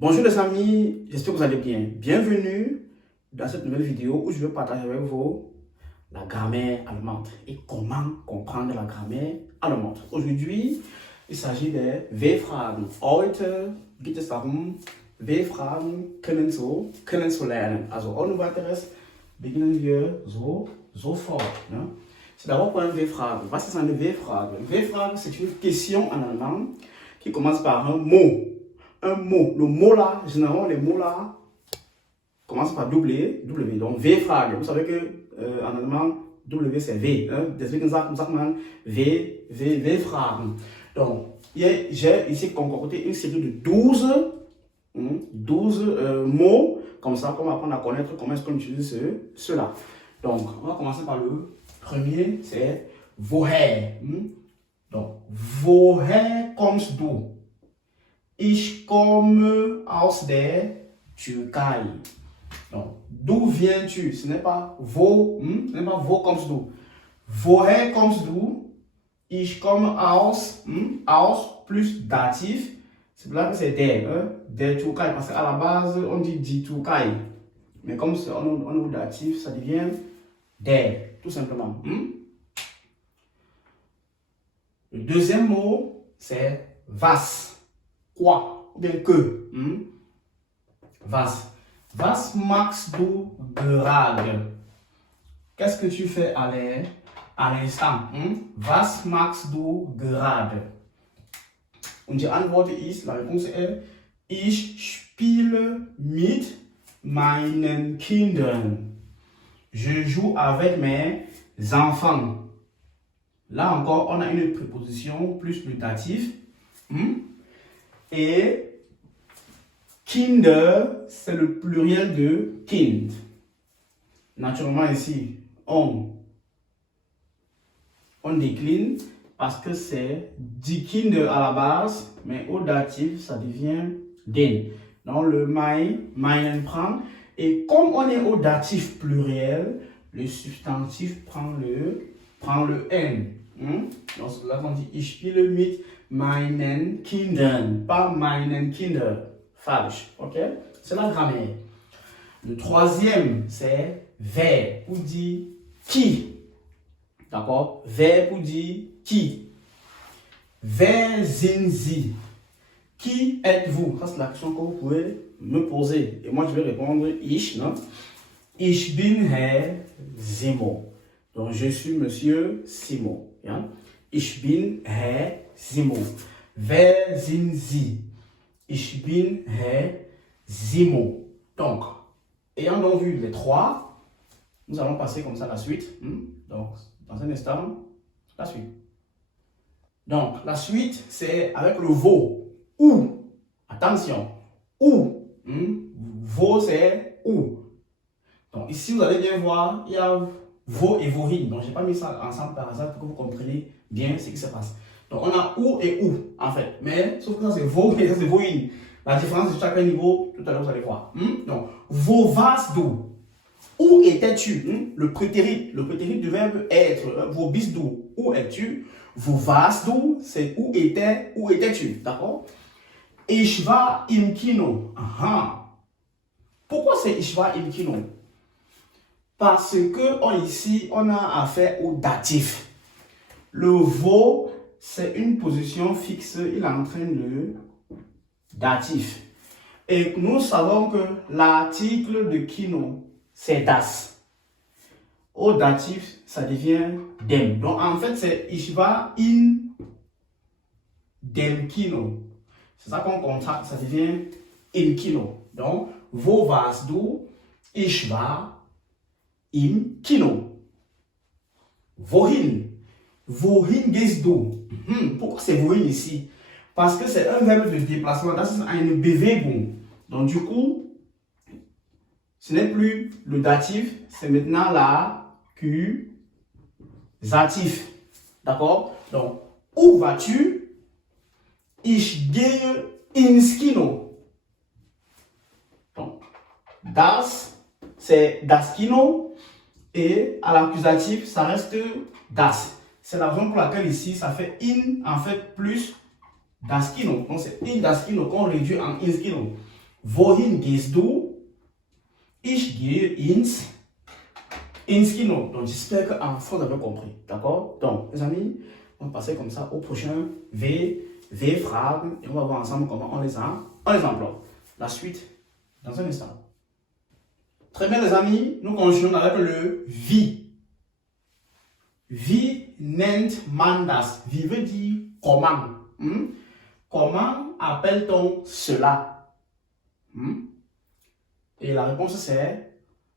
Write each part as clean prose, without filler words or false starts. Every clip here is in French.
Bonjour les amis, j'espère que vous allez bien. Bienvenue dans cette nouvelle vidéo où je vais partager avec vous la grammaire allemande et comment comprendre la grammaire allemande. Aujourd'hui, il s'agit des W-Fragen. Heute geht es darum, W-Fragen können zu lernen. Also ohne weiteres beginnen wir sofort. Ne? C'est d'abord pour un W-Fragen. Was ist eine W-Frage? W-Frage, c'est une question en allemand qui commence par un mot. Un mot. Le mot là, généralement les mots là commencent par W. Donc W-Frage. Vous savez que en allemand, W c'est V. Hein? Deswegen sagt man W-Fragen. Donc, j'ai ici concocté une série de 12 mots. Comme ça, on va apprendre à connaître comment est-ce qu'on utilise cela. Donc, on va commencer par le premier, c'est woher. Donc, woher kommst du? Ich komme aus der Türkei. Donc, d'où viens-tu? Ce n'est pas wo, wo kommst du? Woher kommst du? Ich komme aus, aus plus datif. C'est pour là que c'est der Türkei. Parce qu'à la base, on dit die Türkei. Mais comme c'est on est datif, ça devient der, tout simplement. Le deuxième mot, c'est was. Quoi? Ou bien que. Was. Was machst du gerade? Qu'est-ce que tu fais à l'instant? Was machst du gerade? Und die Antwort ist, la réponse est, ich spiele mit meinen Kindern. Je joue avec mes enfants. Là encore, on a une préposition plus le datif. Et Kinder, c'est le pluriel de Kind. Naturellement ici, on décline parce que c'est die Kinder à la base, mais au datif, ça devient den. Donc le meinen prend. Et comme on est au datif pluriel, le substantif prend le N. Donc là, on dit ich spiele mit meinen Kindern, pas meinen Kinder. Falsch, ok? C'est la grammaire. Le troisième, c'est wer pour dire qui. D'accord? Wer pour dire qui. Wer sind Sie? Qui êtes-vous? Ça, c'est la question que vous pouvez me poser. Et moi, je vais répondre ich, non? Ich bin Herr Simon. Donc, je suis Monsieur Simon. Ja? Ich bin Herr Simon. Wer sind Sie? Ich bin Herr Simon. Donc, ayant donc vu les trois, nous allons passer comme ça la suite. Donc, dans un instant, la suite. Donc, la suite, c'est avec le wo. Où. Attention. Où. Wo, c'est où. Donc, ici, vous allez bien voir, il y a wo et wohin. Donc, je n'ai pas mis ça ensemble par hasard pour que vous compreniez bien ce qui se passe. Donc, on a où et où, en fait. Mais, sauf que ça, c'est wo et ça, c'est wohin. La différence de chaque niveau, tout à l'heure, vous allez voir. Donc, wo warst du? Où étais-tu? Le prétérit du verbe être. Wo bist du? Où es-tu? Wo warst du? C'est où étais-tu? D'accord? Ich war im Kino. Pourquoi c'est ich war im Kino? Parce que ici, on a affaire au datif. Le wo, c'est une position fixe. Il entraîne le datif. Et nous savons que l'article de Kino, c'est das. Au datif, ça devient dem. Donc, en fait, c'est ich war in dem Kino. C'est ça qu'on contracte, ça devient in Kino. Donc, wo warst du? Ich war im Kino. Wohin? Wohin gehst du? Pourquoi c'est wohin ici? Parce que c'est un verbe de déplacement. Das ist eine Bewegung. Donc, du coup, ce n'est plus le datif, c'est maintenant l'accusatif. D'accord? Donc, où vas-tu? Ich gehe ins Kino. Donc, das, c'est das Kino. Et à l'accusatif, ça reste das. C'est la raison pour laquelle ici, ça fait in, en fait, plus das Kino. Donc, c'est in das Kino qu'on réduit en ins Kino. Wohin gehst du? Ich gehe ins Kino. Donc, j'espère qu'en France, vous avez compris. D'accord? Donc, les amis, on va passer comme ça au prochain V-Fragen et on va voir ensemble comment on les emploie. La suite dans un instant. Très bien, les amis, nous continuons avec le wie. Wie nennt man das? Wie veut dire comment. Comment appelle-t-on cela? Et la réponse c'est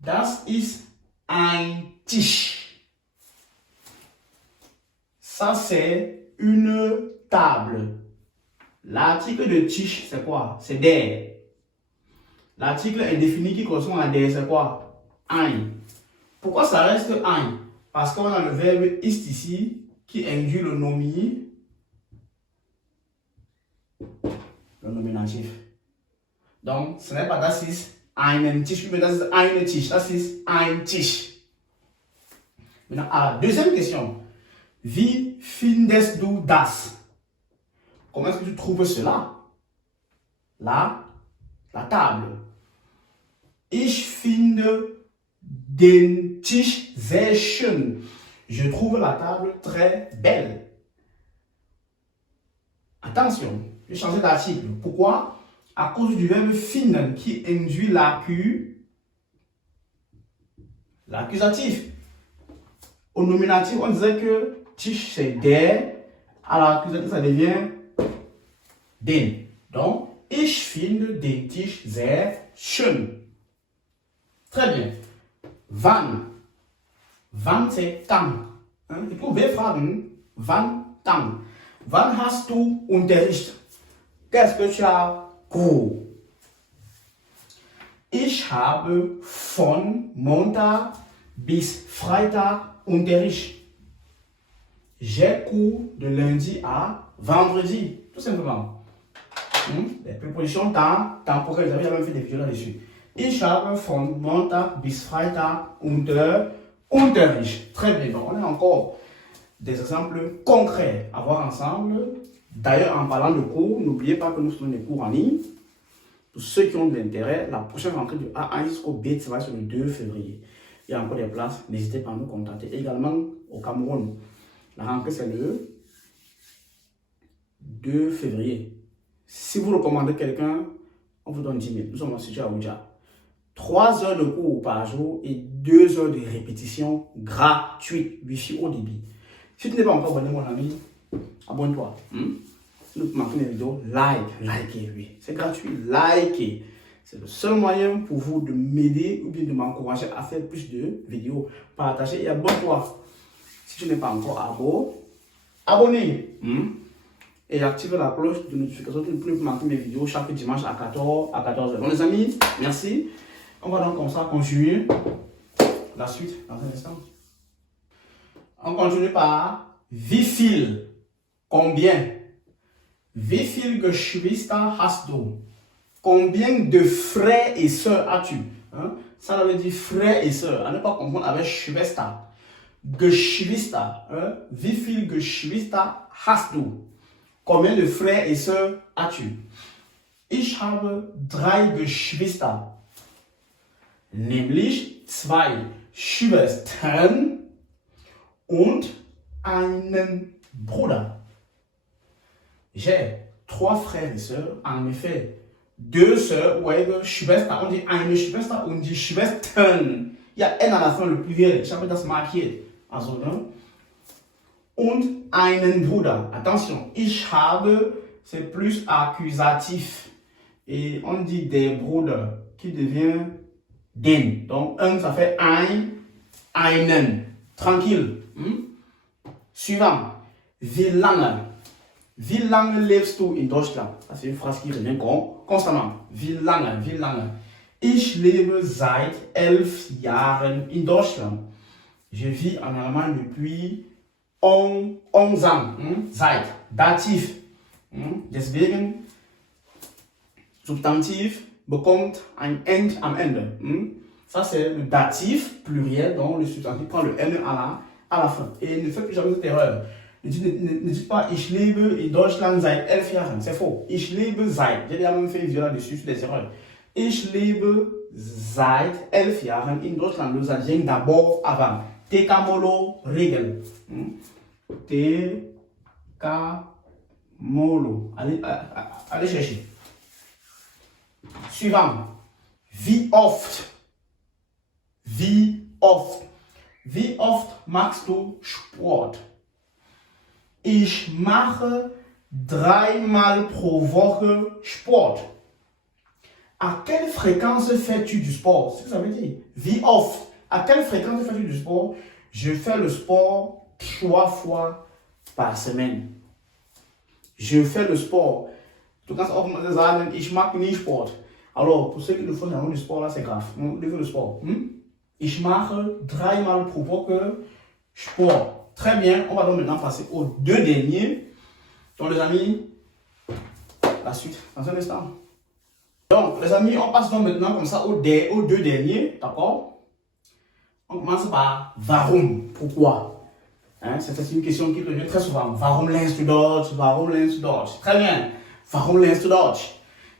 Das ist ein Tisch. Ça c'est une table. L'article de Tisch c'est quoi? C'est der. L'article indéfini qui correspond à der c'est quoi? Ein. Pourquoi ça reste ein? Parce qu'on a le verbe ist ici qui induit le nominatif. Donc, ce n'est pas das ist einen Tisch, mais das ist eine Tisch. Das ist ein Tisch. Maintenant, à la deuxième question. Wie findest du das? Comment est-ce que tu trouves cela? La table. Ich finde den Tisch sehr schön. Je trouve la table très belle. Attention, je vais changer d'article. Pourquoi? À cause du verbe finden qui induit l'accusatif. Au nominatif, on disait que Tisch c'est der. À l'accusatif, ça devient den. Donc, ich finde den Tisch sehr schön. Très bien. Wann. Wann c'est quand. Et pour V-Fragen, wann, quand. Wann hast du Unterricht? Qu'est-ce que tu as cours? Ich habe von Montag bis Freitag Unterricht. J'ai cours de lundi à vendredi. Tout simplement. Les prépositions temporelles, j'avais même fait des vidéos là-dessus. Ich habe von Montag bis Freitag Unterricht. Très bien. Donc, on a encore des exemples concrets à voir ensemble. D'ailleurs, en parlant de cours, n'oubliez pas que nous faisons des cours en ligne. Pour ceux qui ont de l'intérêt, la prochaine rentrée du A1 jusqu'au B, ça va sur le 2 février. Il y a encore des places, n'hésitez pas à nous contacter. Également au Cameroun, la rentrée c'est le 2 février. Si vous recommandez quelqu'un, on vous donne 10 000. Nous sommes en situé à Abuja. 3 heures de cours par jour et 2 heures de répétition gratuite, Wi-Fi haut débit. Si tu n'es pas encore abonné, mon ami, abonne-toi. Si vous manquez mes vidéos, likez, oui. C'est gratuit, likez. C'est le seul moyen pour vous de m'aider ou bien de m'encourager à faire plus de vidéos. Partagez et abonne-toi. Si tu n'es pas encore abonné. Et activez la cloche de notification pour ne plus manquer mes vidéos chaque dimanche à 14h. Donc les amis, merci. On va donc comme ça continuer la suite dans un instant. On continue par wie viel, combien. Wie viel Geschwister hast du? Combien de frères et sœurs as-tu? Ça veut dire frères et sœurs. À ne pas confondre avec Schwester. Geschwister. Wie viel Geschwister hast du? Combien de frères et sœurs as-tu? Ich habe 3 Geschwister. Nämlich 2 Schwestern und einen Bruder. J'ai 3 frères et sœurs, en effet, 2 sœurs, ouais, Schwester, on dit eine Schwester, on dit Schwestern. Il y a N à la fin, le pluriel, ich habe das markiert. Also, und einen Bruder. Attention, ich habe, c'est plus accusatif. Et on dit des Brüder, qui devient den. Donc, un, ça fait einen. Tranquille. Suivant. Wie lange? Wie lange lebst du in Deutschland? Ça, c'est une phrase qui revient constamment. Wie lange? Wie lange? Ich lebe seit 11 Jahren in Deutschland. Je vis en Allemagne depuis 11 ans. Seit. Dativ. Deswegen, Substantiv bekommt ein End am Ende. Ça, c'est le datif pluriel, donc le substantif prend le N à la fin. Et ne faites plus jamais cette erreur. Ne dites pas ich lebe in Deutschland seit 11 Jahren. C'est faux. Ich lebe seit. J'ai déjà même fait une vidéo là-dessus sur les erreurs. Ich lebe seit 11 Jahren in Deutschland. Le seit vient d'abord avant. Tekamolo Regel. Tekamolo. Allez chercher. Suivant. Wie oft. Wie oft. Wie oft machst du Sport? Ich mache 3-mal pro Woche Sport. À quelle fréquence fais-tu du sport? C'est ce que ça veut dire. Wie oft? À quelle fréquence fais-tu du sport? Je fais le sport 3 fois par semaine. Je fais le sport. Du kannst auch mal sagen, ich mag nie Sport. Alors, pour ceux qui le font dans le sport, là, c'est grave. On le sport. Ich mache 3-mal pro Woche Sport. Très bien, on va donc maintenant passer aux 2 derniers. Donc, les amis, la suite dans un instant. Donc, les amis, on passe donc maintenant comme ça aux 2 derniers. D'accord? On commence par warum. Pourquoi? Hein, c'est une question qui revient très souvent. Warum lernst du Deutsch? Warum lernst du Deutsch? Très bien. Warum lernst du Deutsch?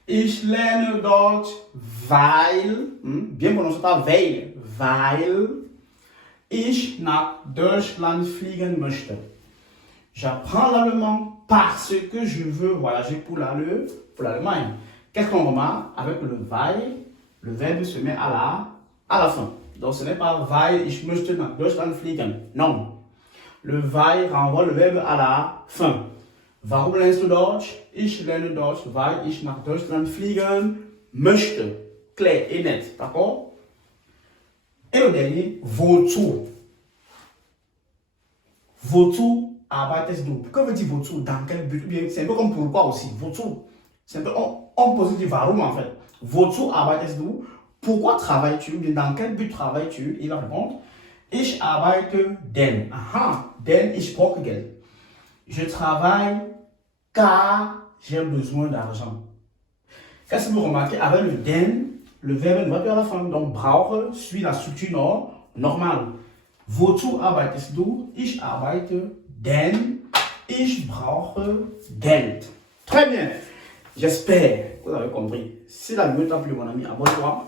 Ich lerne Deutsch, weil, bien prononcé par weil ich nach Deutschland fliegen möchte. J'apprends l'allemand parce que je veux voyager pour l'Allemagne. Qu'est-ce qu'on remarque? Avec le weil, le verbe se met à la fin. Donc ce n'est pas weil ich möchte nach Deutschland fliegen. Non. Le weil renvoie le verbe à la fin. Warum lernst du Deutsch? Ich lerne Deutsch, weil ich nach Deutschland fliegen möchte. Clair et net. D'accord? Et le dernier, wozu. Wozu arbeitest du? Que veut dire wozu? Dans quel but? C'est un peu comme pourquoi aussi. Wozu. C'est un peu, on pose du warum en fait. Wozu arbeitest du? Pourquoi travailles-tu? Dans quel but travailles-tu? Il répond, ich arbeite denn. Aha, denn ich brauche Geld. Je travaille car j'ai besoin d'argent. Qu'est-ce que vous remarquez? Avec le denn, le verbe ne va plus à la fin. Donc, brauche suit la structure normale. Wozu arbeitest du? Ich arbeite, denn ich brauche Geld. Très bien. J'espère que vous avez compris. Si la vidéo t'a plu, mon ami, abonne-toi.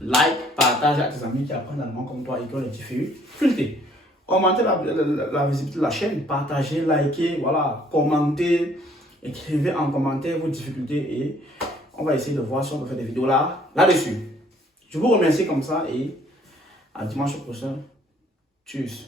Like, partage à tes amis qui apprennent l'allemand comme toi et qui ont les difficultés. Commentez la visibilité de la chaîne, partagez, likez, voilà, commentez, écrivez en commentaire vos difficultés et on va essayer de voir si on peut faire des vidéos là-dessus. Je vous remercie comme ça et à dimanche prochain. Tschüss.